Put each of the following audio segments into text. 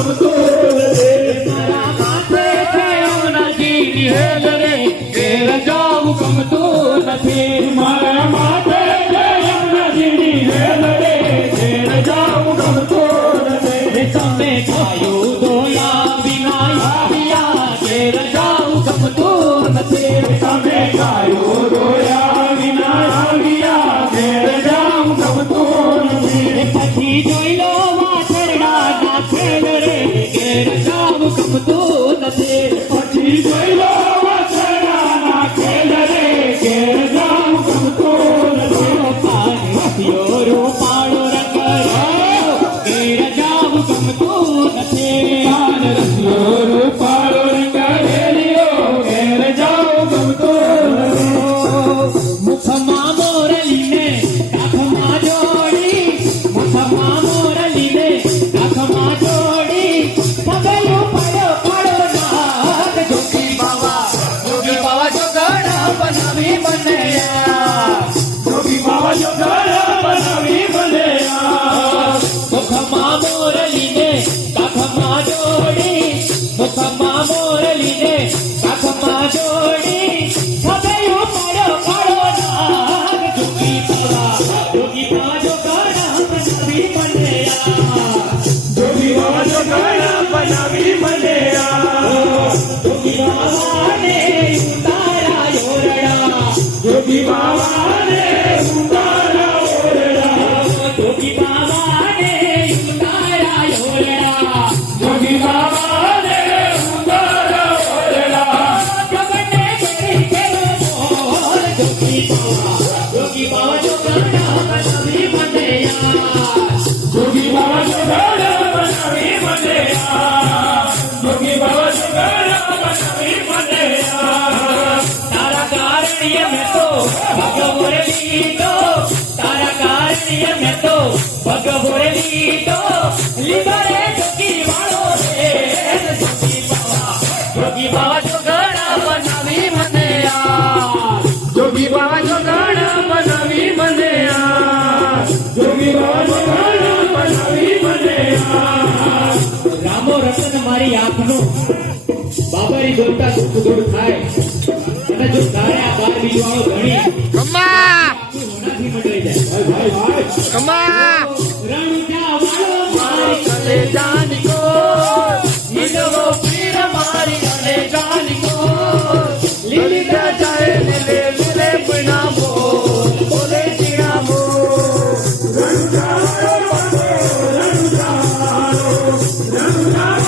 ગમતો નથી. મારા માથે છે અમનાજીની હેલ રે, ઘેર જાવું ગમતું નથી. મારા માથે છે અમનાજીની હેલ રે, ઘેર જાવું ગમતું નથી. તમે ખાયું ધોયા વિના આવ્યા, ઘેર જાવું ગમતું નથી. તમે ખાયું ધોયા વિના આવ્યા, ઘેર જાવું ગમતું નથી. પછી જોઈ લો વાછરડા નાખેલ રે, ઘેર જાવું ગમતું નથી. પછી જોઈ લો વાછરડા નાખેલ રે, ઘેર જાવું ગમતું નથી. પાણી રૂપાળો રંગ રહ્યો, ઘેર જાવું ગમતું નથી. રૂપાળો રંગ રેલિયો, ઘેર જાવું ગમતું નથી. મુખમાં મોરલીને કાખમાં જોડી, મુખમાં મોરલીને કાખમાં જોડી, પગલું પડ્યો પડો નાગ. જોગી બાવા જોગણા બનાવી બન્યા, જોગી બાવા જોગણા બનાવી બન્યા. મુખમાં મોરલીને કાખમાં જોડી, મુખમાં મોરલીને કાખમાં જોડી, પગલું પડ્યો પડો નાગ. જોગી બાવા જોગણા બનાવી બન્યા, જોગી બાવા જોગણા બનાવી બન્યા. જોગી બાવાને ઉતારા યોરડા, જોગી બાવાને ઉતારા યોરડા. જોગી બાવાને ઉતારા યોરડા, જોગી બાવાને ઉતારા યોરડા. જગને કરી કેવો મોર, જોગી બાવા જોગણા બનાવી બન્યા, જોગી બાવા જોગણા બનાવી બન્યા. જોગી બાવા જોગણા બનાવી બન્યા. તારા કારણીએ મેં તો ભગવોર લીધો, તારા કારણીએ મેં તો ભગવોર લીધો. લીધો રે જોગી વાળો રે, જોગી બાવા જોગણા બનાવી બન્યા, જોગી બાવા જોગણા બનાવી બન્યા, જોગી બાવા જોગણા બનાવી બન્યા. રામો રતન મારી આંખનો બાબારી દોડતા દુઃખ દૂર થાય, અને જો તારે આ બાર બીજો આવો ધણી હોનાથી મંડાઈ જાય. ભાઈ ભાઈ રણુજા વાળો મારી કલેજાની કો, ઈડવો પીર મારી કલેજાની કો. લીલી જાય લીલે લીલે બનાવો, બોલે ચીણાવો. રણુજા વાળો રણુજા વાળો, રણુજા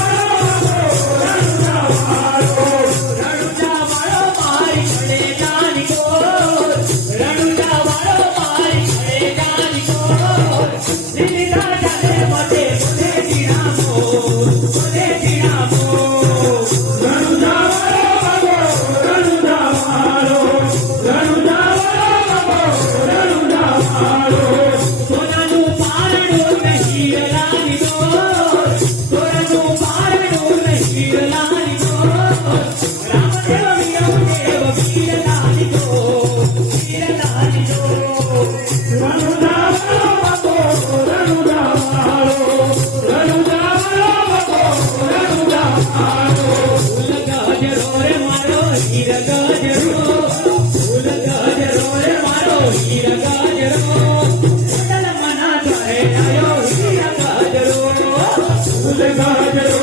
ગાજરો